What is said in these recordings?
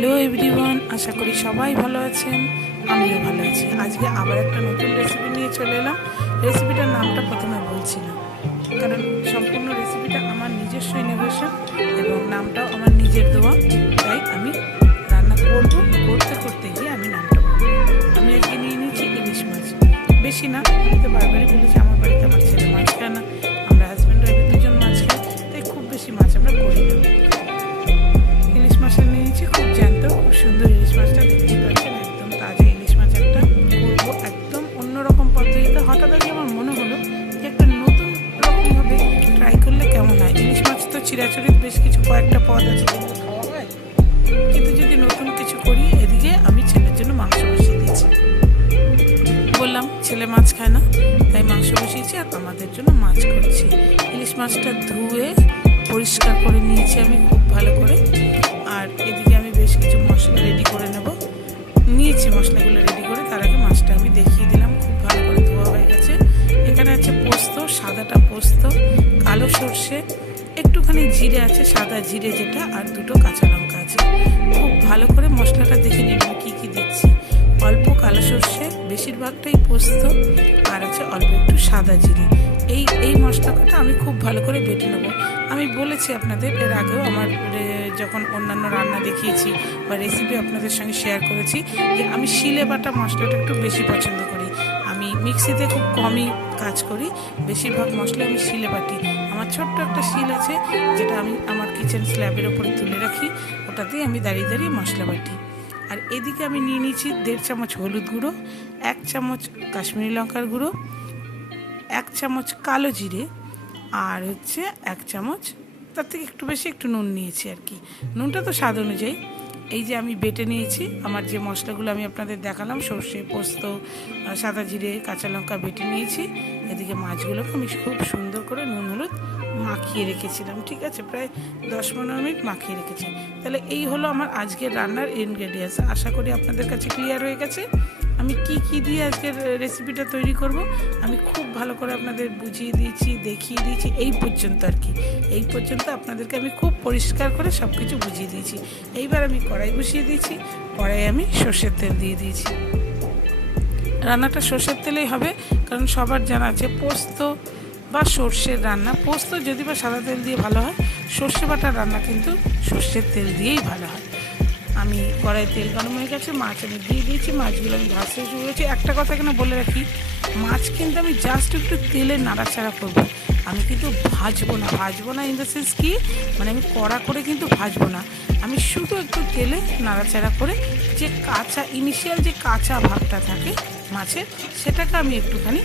Hello everyone, আশা করি সবাই ভালো আছেন। আমিও ভালো আছি। আজকে আবার একটা নতুন রেসিপি নিয়ে চলে এলাম। রেসিপিটার নামটা প্রথমে বলছি না, কারণ সম্পূর্ণ রেসিপিটা আমার নিজস্ব ইনোভেশন এবং নামটাও আমার নিজের দেওয়া। তাই আমি রান্না করতে করতে গিয়ে আমি নামটা বলবো। আমি আজকে নিয়ে নিয়েছি ইলিশ মাছ। বেশি না, আমি তো বারবারই বলেছি আমার বাড়িতে আমার ছেলে মাছ খায় না, আমরা হাজব্যান্ড ওয়াইফ দুজন মাছ খাই, তাই খুব বেশি মাছ আমরা করি না। ইলিশ মাছটা নিয়েছি, খুব জ্যান্ত, খুব সুন্দর ইলিশ মাছটা দেখতে পাচ্ছেন, একদম তাজা ইলিশ মাছ একটা করবো একদম অন্যরকম পদ্ধতিতে। হঠাৎ আগে আমার মনে হলো যে একটা নতুন রকমভাবে ট্রাই করলে কেমন হয়। ইলিশ মাছ তো চিরাচরিত বেশ কিছু কয়েকটা পদ আছে যেগুলো খাওয়া হয়, কিন্তু যদি নতুন কিছু করি। এদিকে আমি ছেলের জন্য মাংস বসিয়ে দিয়েছি। বললাম ছেলে মাছ খায় না, তাই মাংস বসিয়েছি আর আমাদের জন্য মাছ করছি। ইলিশ মাছটা ধুয়ে পরিষ্কার করে নিয়েছি আমি খুব ভালো করে। আর এদিকে আমি বেশ কিছু মশলা রেডি করে নিয়েছি মশলাগুলো রেডি করে। তার আগে মাছটা আমি দেখিয়ে দিলাম, খুব ভালো করে ধোয়া হয়ে গেছে। এখানে আছে পোস্ত, সাদাটা পোস্ত, কালো সর্ষে, একটুখানি জিরে আছে, সাদা জিরে যেটা, আর দুটো কাঁচা লঙ্কা আছে। খুব ভালো করে মশলাটা দেখে নিন কী কী দিচ্ছি। অল্প কালো সর্ষে, বেশিরভাগটাই পোস্ত, আর আছে অল্প একটু সাদা জিরে। এই মশলাটা আমি খুব ভালো করে বেটে নেবো। আমি বলেছি আপনাদের এর আগেও, আমার যখন অন্যান্য রান্না দেখিয়েছি বা রেসিপি আপনাদের সঙ্গে শেয়ার করেছি, যে আমি শিলে বাটা মশলাটা একটু বেশি পছন্দ করি। আমি মিক্সিতে খুব কমই কাজ করি, বেশিরভাগ মশলা আমি শিলে বাটি। আমার ছোট্ট একটা শিল আছে, যেটা আমি আমার কিচেন স্ল্যাবের ওপরে তুলে রাখি, ওটাতেই আমি দাঁড়িয়ে দাঁড়িয়ে মশলা বাটি। আর এদিকে আমি নিয়ে নিয়েছি 1.5 চামচ হলুদ গুঁড়ো, 1 চামচ কাশ্মীরি লঙ্কার গুঁড়ো, 1 চামচ কালো জিরে, আর হচ্ছে 1 চামচ, তার থেকে একটু বেশি একটু নুন নিয়েছি আর কি। নুনটা তো স্বাদ অনুযায়ী। এই যে আমি বেটে নিয়েছি আমার যে মশলাগুলো আমি আপনাদের দেখালাম, সর্ষে, পোস্ত, সাদা জিরে, কাঁচা লঙ্কা বেটে নিয়েছি। এদিকে মাছগুলোকে আমি খুব সুন্দর করে নুন হলুদ মাখিয়ে রেখেছিলাম, ঠিক আছে, প্রায় 10-15 মিনিট মাখিয়ে রেখেছি। তাহলে এই হলো আমার আজকের রান্নার ইনগ্রেডিয়েন্টস। আশা করি আপনাদের কাছে ক্লিয়ার হয়ে গেছে আমি কি দিয়ে আজকের রেসিপিটা তৈরি করব। আমি খুব ভালো করে আপনাদের বুঝিয়ে দিয়েছি, দেখিয়ে দিয়েছি, এই পর্যন্ত আর কি। এই পর্যন্ত আপনাদেরকে আমি খুব পরিষ্কার করে সব কিছু বুঝিয়ে দিয়েছি। এইবার আমি কড়াই বসিয়ে দিয়েছি, কড়াই আমি সর্ষের তেল দিয়ে দিয়েছি। রান্নাটা সর্ষের তেলেই হবে, কারণ সবার জানা আছে পোস্ত বা সর্ষের রান্না, পোস্ত যদি বা সাদা তেল দিয়ে ভালো হয়, সর্ষে বাটার রান্না কিন্তু সর্ষের তেল দিয়েই ভালো হয়। আমি কড়াই তেল গরম হয়ে গেছে, মাছ আমি দিয়ে দিয়েছি, মাছগুলো আমি ভাজতে শুরু করেছি। একটা কথা এখানে বলে রাখি, মাছ কিন্তু আমি জাস্ট একটু তেলে নাড়াচাড়া করবো, আমি কিন্তু ভাজবো না ইন দ্য সেন্স কি, মানে আমি কড়া করে কিন্তু ভাজবো না। আমি শুধু একটু তেলে নাড়াচাড়া করে যে ইনিশিয়াল যে কাঁচা ভাবটা থাকে মাছের, সেটাকে আমি একটুখানি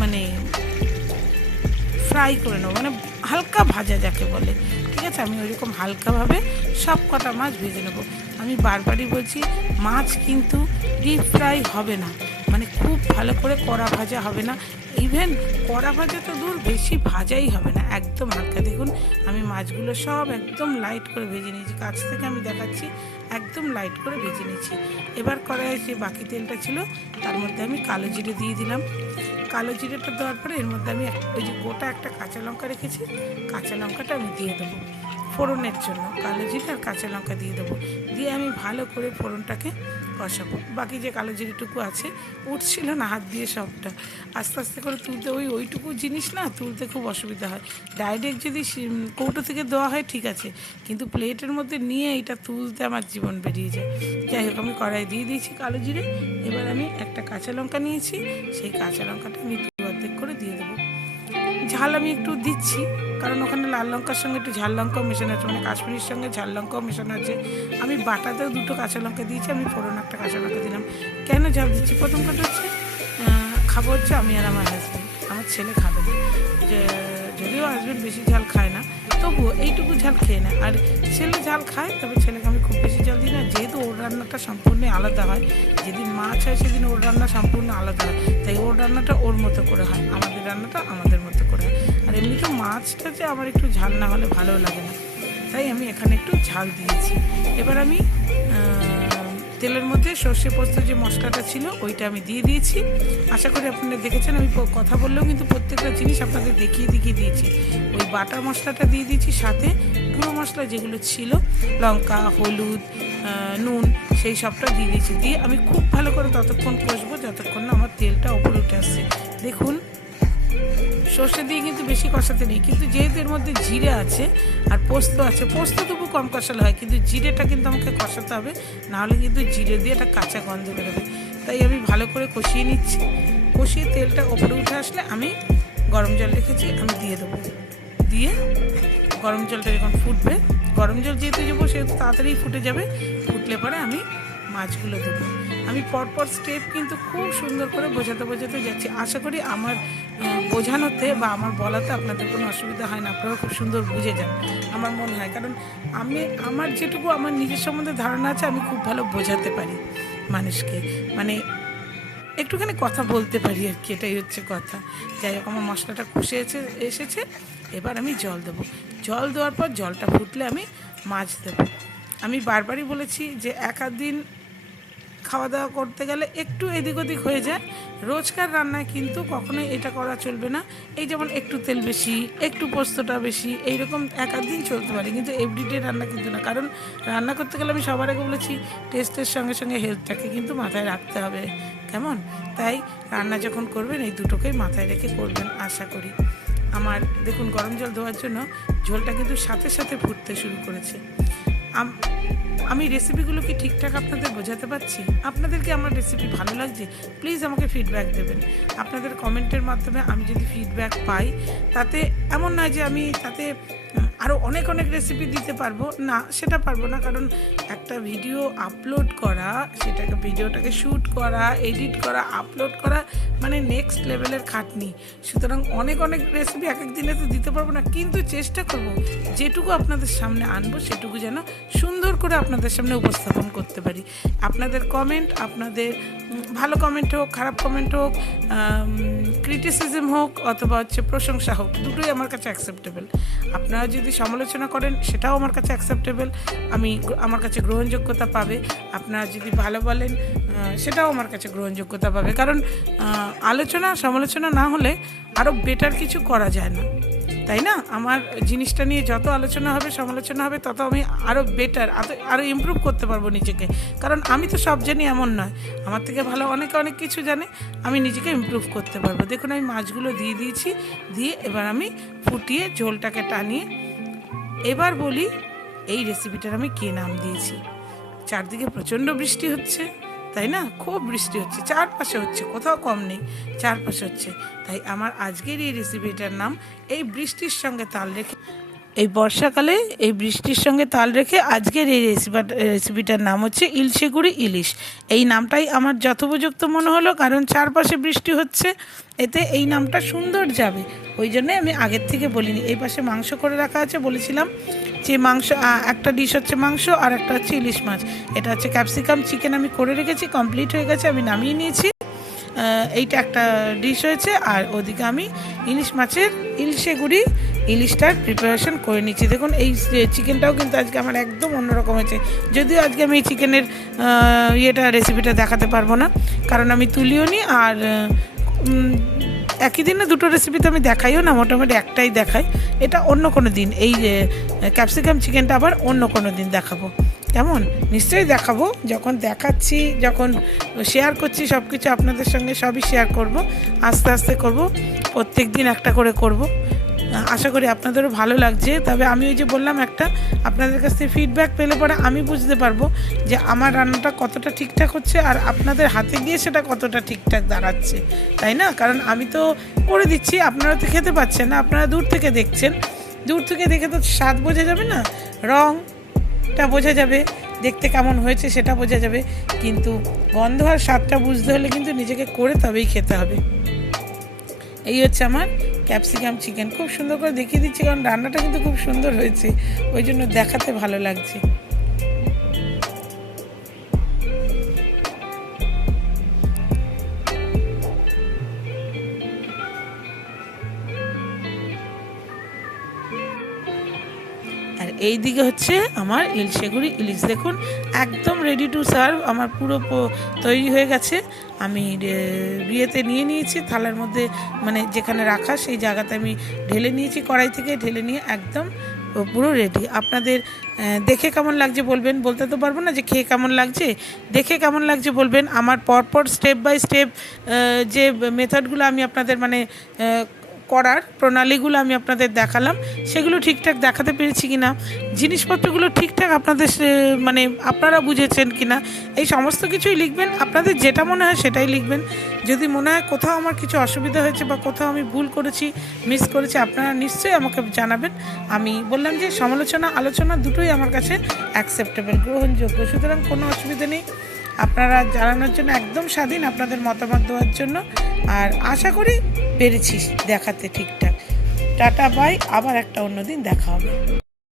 মানে ফ্রাই করে নেবো, মানে হালকা ভাজা যাকে বলে, ঠিক আছে। আমি ওইরকম হালকাভাবে সব কটা মাছ ভেজে নেবো। আমি বারবারই বলছি, মাছ কিন্তু ডিপ ফ্রাই হবে না, মানে খুব ভালো করে কড়া ভাজা হবে না। ইভেন কড়া ভাজা তো দূর, বেশি ভাজাই হবে না, একদম হালকা। দেখুন আমি মাছগুলো সব একদম লাইট করে ভেজে নিয়েছি, কাছ থেকে আমি দেখাচ্ছি, একদম লাইট করে ভেজে নিয়েছি। এবার কড়াইয়ে যে বাকি তেলটা ছিল তার মধ্যে আমি কালো জিরে দিয়ে দিলাম। কালো জিরেটা দেওয়ার পরে এর মধ্যে আমি ওই যে গোটা একটা কাঁচা লঙ্কা রেখেছি, কাঁচা লঙ্কাটা আমি দিয়ে দেবো ফোড়নের জন্য। কালো জিরে আর কাঁচা লঙ্কা দিয়ে দেবো, দিয়ে আমি ভালো করে ফোড়নটাকে কষাবো। বাকি যে কালো জিরেটুকু আছে, উঠছিল না হাত দিয়ে সবটা, আস্তে আস্তে করে তুলতে, ওইটুকু জিনিস না তুলতে খুব অসুবিধা হয়। ডাইরেক্ট যদি কৌটো থেকে দেওয়া হয় ঠিক আছে, কিন্তু প্লেটের মধ্যে নিয়ে এটা তুলতে আমার জীবন বেরিয়ে যায়। যাই হোক, আমি কড়াই দিয়ে দিয়েছি কালো জিরে। এবার আমি একটা কাঁচা লঙ্কা নিয়েছি, সেই কাঁচা লঙ্কাটা আমি অর্ধেক করে দিয়ে দেবো। ঝাল আমি একটু দিচ্ছি, কারণ ওখানে লাল লঙ্কার সঙ্গে একটু ঝাল লঙ্কাও মেশানো আছে, মানে কাশ্মীরির সঙ্গে ঝাল লঙ্কাও মেশানো আছে। আমি বাটাতেও 2টো কাঁচা লঙ্কা দিয়েছি, আমি ফোড়ন একটা কাঁচা লঙ্কা দিলাম। কেন ঝাল দিচ্ছি? প্রথম কথা হচ্ছে খাবো হচ্ছে আমি আর আমার হাজব্যান্ড, আমার ছেলে খাবে না, যে যদিও হাজব্যান্ড বেশি ঝাল খায় না, তবুও এইটুকু ঝাল খেয়ে নেয়। আর ছেলে ঝাল খায়, তবে ছেলেকে আমি খুব বেশি ঝাল দিই না, যেহেতু ওর রান্নাটা সম্পূর্ণ আলাদা হয়। যেদিন মাছ হয় সেদিন ওর রান্না সম্পূর্ণ আলাদা হয়, তাই ওর রান্নাটা ওর মতো করে হয়, আমাদের রান্নাটা আমাদের মতো করে হয়। আর এমনিতে মাছটা যে আমার একটু ঝাল না হলে ভালো লাগে না, তাই আমি এখানে একটু ঝাল দিয়েছি। এবার আমি তেলের মধ্যে সর্ষে পোস্ত যে মশলাটা ছিল ওইটা আমি দিয়ে দিয়েছি। আশা করি আপনারা দেখেছেন, আমি কথা বললেও কিন্তু প্রত্যেকটা জিনিস আপনাদের দেখিয়ে দিয়েছি। ওই বাটা মশলাটা দিয়ে দিয়েছি, সাথে গুঁড়ো মশলা যেগুলো ছিল লঙ্কা, হলুদ, নুন, সেই সবটা দিয়ে দিয়েছি। দিয়ে আমি খুব ভালো করে ততক্ষণ কষবো যতক্ষণ না আমার তেলটা ওপরে উঠে আসছে। দেখুন, সর্ষে দিয়ে কিন্তু বেশি কষাতে নেই, কিন্তু যেহেতু এর মধ্যে জিরে আছে আর পোস্ত আছে, পোস্ত তবু কম কষালে হয়, কিন্তু জিরেটা কিন্তু আমাকে কষাতে হবে, নাহলে কিন্তু জিরে দিয়ে একটা কাঁচা গন্ধ বেরোবে। তাই আমি ভালো করে কষিয়ে নিচ্ছি। কষিয়ে তেলটা ওপরে উঠে আসলে আমি গরম জল রেখেছি, আমি দিয়ে দেবো। দিয়ে গরম জলটা যখন ফুটবে, গরম জল যেহেতু দেবো সেহেতু তাড়াতাড়ি ফুটে যাবে। ফুটলে পরে আমি মাছগুলো দেবো। আমি পরপর স্টেপ কিন্তু খুব সুন্দর করে বোঝাতে যাচ্ছি। আশা করি আমার বোঝানোতে বা আমার বলাতে আপনাদের কোনো অসুবিধা হয় না, আপনারা খুব সুন্দর বুঝে যান আমার মনে হয়। কারণ আমার যেটুকু আমার নিজের সম্বন্ধে ধারণা আছে, আমি খুব ভালো বোঝাতে পারি মানুষকে, মানে একটুখানি কথা বলতে পারি আর কি, এটাই হচ্ছে কথা। যাই হোক, আমার মশলাটা কষে এসেছে। এবার আমি জল দেবো। জল দেওয়ার পর জলটা ফুটলে আমি মাছ দেবো। আমি বারবারই বলেছি যে এক আধ দিন খাওয়া দাওয়া করতে গেলে একটু এদিক ওদিক হয়ে যায়। রোজকার রান্নায় কিন্তু কখনোই এটা করা চলবে না। এই যেমন একটু তেল বেশি, একটু পোস্তটা বেশি, এইরকম এক আধ দিন চলতে পারে, কিন্তু এভরিডে রান্না কিন্তু না। কারণ রান্না করতে গেলে আমি সবার আগে বলেছি টেস্টের সঙ্গে সঙ্গে হেলথটাকে কিন্তু মাথায় রাখতে হবে, কেমন? তাই রান্না যখন করবেন এই দুটোকেই মাথায় রেখে করবেন আশা করি। আমার দেখুন, গরম জল দেওয়ার জন্য ঝোলটা কিন্তু সাথে সাথে ফুটতে শুরু করেছে। আমি রেসিপিগুলো কি ঠিকঠাক আপনাদের বোঝাতে পারছি? আপনাদেরকে আমার রেসিপি ভালো লাগছে? প্লিজ আমাকে ফিডব্যাক দেবেন। আপনাদের কমেন্টের মাধ্যমে আমি যদি ফিডব্যাক পাই, তাতে এমন নয় যে আমি তাতে আরও অনেক রেসিপি দিতে পারবো না, সেটা পারবো না। কারণ একটা ভিডিও আপলোড করা, সেটাকে ভিডিওটাকে শ্যুট করা, এডিট করা, আপলোড করা মানে নেক্সট লেভেলের খাটনি। সুতরাং অনেক রেসিপি এক দিনে তো দিতে পারবো না, কিন্তু চেষ্টা করব যেটুকু আপনাদের সামনে আনবো সেটুকু যেন সুন্দর করে আপনাদের সামনে উপস্থাপন করতে পারি। আপনাদের কমেন্ট, আপনাদের ভালো কমেন্ট হোক, খারাপ কমেন্ট হোক, ক্রিটিসিজম হোক অথবা হচ্ছে প্রশংসা হোক, দুটোই আমার কাছে অ্যাকসেপ্টেবল। আপনারা যদি সমালোচনা করেন সেটাও আমার কাছে অ্যাকসেপ্টেবল, আমার কাছে গ্রহণযোগ্যতা পাবে। আপনারা যদি ভালো বলেন সেটাও আমার কাছে গ্রহণযোগ্যতা পাবে। কারণ সমালোচনা না হলে আরও বেটার কিছু করা যায় না, তাই না? আমার জিনিসটা নিয়ে যত আলোচনা হবে, সমালোচনা হবে, তত আমি আরও বেটার, আরও ইমপ্রুভ করতে পারবো নিজেকে। কারণ আমি তো সব জানি এমন নয়, আমার থেকে ভালো অনেক কিছু জানে, আমি নিজেকে ইমপ্রুভ করতে পারবো। দেখুন, আমি মাছগুলো দিয়ে দিয়েছি। দিয়ে এবার আমি ফুটিয়ে ঝোলটাকে টানিয়ে এবার বলি এই রেসিপিটার আমি কী নাম দিয়েছি। চারদিকে প্রচণ্ড বৃষ্টি হচ্ছে, তাই না? খুব বৃষ্টি হচ্ছে, চারপাশে হচ্ছে, কোথাও কম নেই, চারপাশে হচ্ছে। তাই আমার আজকের এই রেসিপিটার নাম, এই বৃষ্টির সঙ্গে তাল রেখে, এই বর্ষাকালে এই বৃষ্টির সঙ্গে তাল রেখে আজকের এই রেসিপিটার নাম হচ্ছে ইলশেগুড়ি ইলিশ। এই নামটাই আমার যথোপযুক্ত মনে হলো, কারণ চারপাশে বৃষ্টি হচ্ছে, এতে এই নামটা সুন্দর যাবে। ওই জন্যে আমি আগের থেকে বলিনি। এই পাশে মাংস করে রাখা আছে, বলেছিলাম যে মাংস, একটা ডিশ হচ্ছে মাংস আর একটা হচ্ছে ইলিশ মাছ। এটা হচ্ছে ক্যাপসিকাম চিকেন আমি করে রেখেছি, কমপ্লিট হয়ে গেছে, আমি নামিয়ে নিয়েছি। এইটা একটা ডিশ হয়েছে, আর ওদিকে আমি ইলশেগুড়ি ইলিশটার প্রিপারেশন করে নিচ্ছি। দেখুন, এই চিকেনটাও কিন্তু আজকে আমার একদম অন্যরকম হয়েছে। যদিও আজকে আমি এই চিকেনের রেসিপিটা দেখাতে পারবো না, কারণ আমি তুলিও নি, আর একই দিনে দুটো রেসিপি তো আমি দেখাইও না, মোটামুটি একটাই দেখাই। এটা অন্য কোনো দিন, এই ক্যাপসিকাম চিকেনটা আবার অন্য কোনো দিন দেখাবো, কেমন? নিশ্চয়ই দেখাবো। যখন দেখাচ্ছি, যখন শেয়ার করছি সব কিছু আপনাদের সঙ্গে, সবই শেয়ার করব, আস্তে আস্তে করব, প্রত্যেক দিন একটা করে করব। আশা করি আপনাদেরও ভালো লাগছে। তবে আমি ওই যে বললাম, আপনাদের কাছ থেকে ফিডব্যাক পেলে পরে আমি বুঝতে পারবো যে আমার রান্নাটা কতটা ঠিকঠাক হচ্ছে, আর আপনাদের হাতে গিয়ে সেটা কতটা ঠিকঠাক দাঁড়াচ্ছে, তাই না? কারণ আমি তো করে দিচ্ছি, আপনারা তো খেতে পাচ্ছেন না, আপনারা দূর থেকে দেখছেন। দূর থেকে দেখে তো স্বাদ বোঝা যাবে না, রঙটা বোঝা যাবে, দেখতে কেমন হয়েছে সেটা বোঝা যাবে, কিন্তু গন্ধ আর স্বাদটা বুঝতে হলে কিন্তু নিজেকে করে তবেই খেতে হবে। এই হচ্ছে আমার ক্যাপসিকাম চিকেন। খুব সুন্দর করে দেখিয়ে দিচ্ছি, কারণ রান্নাটা কিন্তু খুব সুন্দর হয়েছে, ওই জন্য দেখাতে ভালো লাগছে। আর এই দিকে হচ্ছে আমার ইলশেগুড়ি ইলিশ। দেখুন একদম রেডি টু সার্ভ, আমার পুরো তৈরি হয়ে গেছে। আমি বিয়েতে নিয়ে নিয়েছি থালার মধ্যে, মানে যেখানে রাখা সেই জায়গাতে আমি ঢেলে নিয়েছি, কড়াই থেকে ঢেলে নিয়ে একদম পুরো রেডি। আপনাদের দেখে কেমন লাগছে বলবেন, বলতে তো পারবো না যে খেয়ে কেমন লাগছে, দেখে কেমন লাগছে বলবেন। আমার পরপর স্টেপ বাই স্টেপ যে মেথডগুলো আমি আপনাদের মানে করার প্রণালীগুলো আমি আপনাদের দেখালাম, সেগুলো ঠিকঠাক দেখাতে পেরেছি কি না, জিনিসপত্রগুলো ঠিকঠাক আপনাদের মানে আপনারা বুঝেছেন কি না, এই সমস্ত কিছুই লিখবেন। আপনাদের যেটা মনে হয় সেটাই লিখবেন। যদি মনে হয় কোথাও আমার কিছু অসুবিধা হয়েছে বা কোথাও আমি ভুল করেছি, মিস করেছি, আপনারা নিশ্চয়ই আমাকে জানাবেন। আমি বললাম যে সমালোচনা আলোচনা দুটোই আমার কাছে অ্যাকসেপ্টেবল, গ্রহণযোগ্য, সুতরাং কোনো অসুবিধা নেই। আপনারা জানানোর জন্য একদম স্বাধীন, আপনাদের মতামত দেওয়ার জন্য। আর আশা করি পেরেছি দেখাতে ঠিকঠাক। টাটা বাই, আবার একটা অন্য দিন দেখা হবে।